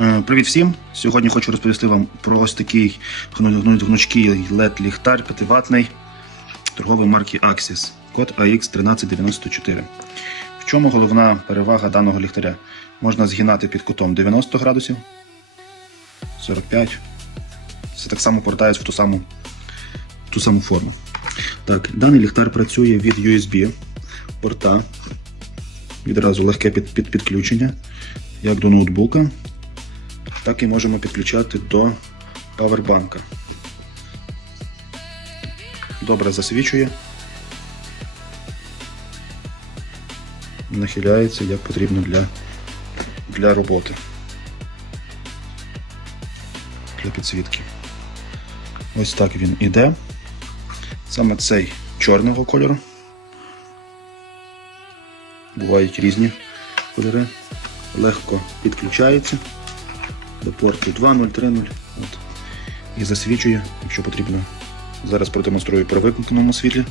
Е, Привіт всім! Сьогодні хочу розповісти вам про ось такий гну- гну- гнучкий led ліхтар 5-ваттний торгової марки Axis, код AX1394. В чому головна перевага даного ліхтаря? Можна згинати під кутом 90 градусів, 45. Це так само повертається в ту саму, ту саму форму. Так, даний ліхтар працює від USB порта. Відразу легке під, під, підключення, як до ноутбука, так і можемо підключати до павербанка. Добре засвічує. Нахиляється як потрібно для, для роботи. Для підсвітки. Ось так він іде. Саме цей чорного кольору. Бувають різні кольори. Легко підключається до порту 2.0, 3.0. От. І засвічує, якщо потрібно. Зараз продемонструю при вимкненому світлі.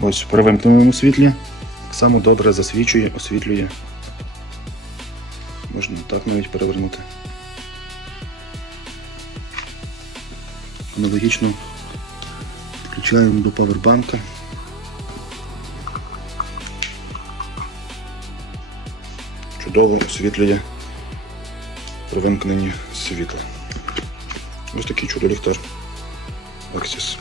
Ось при вимкненому світлі. Так само добре засвічує, освітлює. Можна так навіть перевернути. Аналогічно підключаємо до павербанка. Чудово освітлює при вимкненні світла. Ось такий чудо-ліхтар Axis.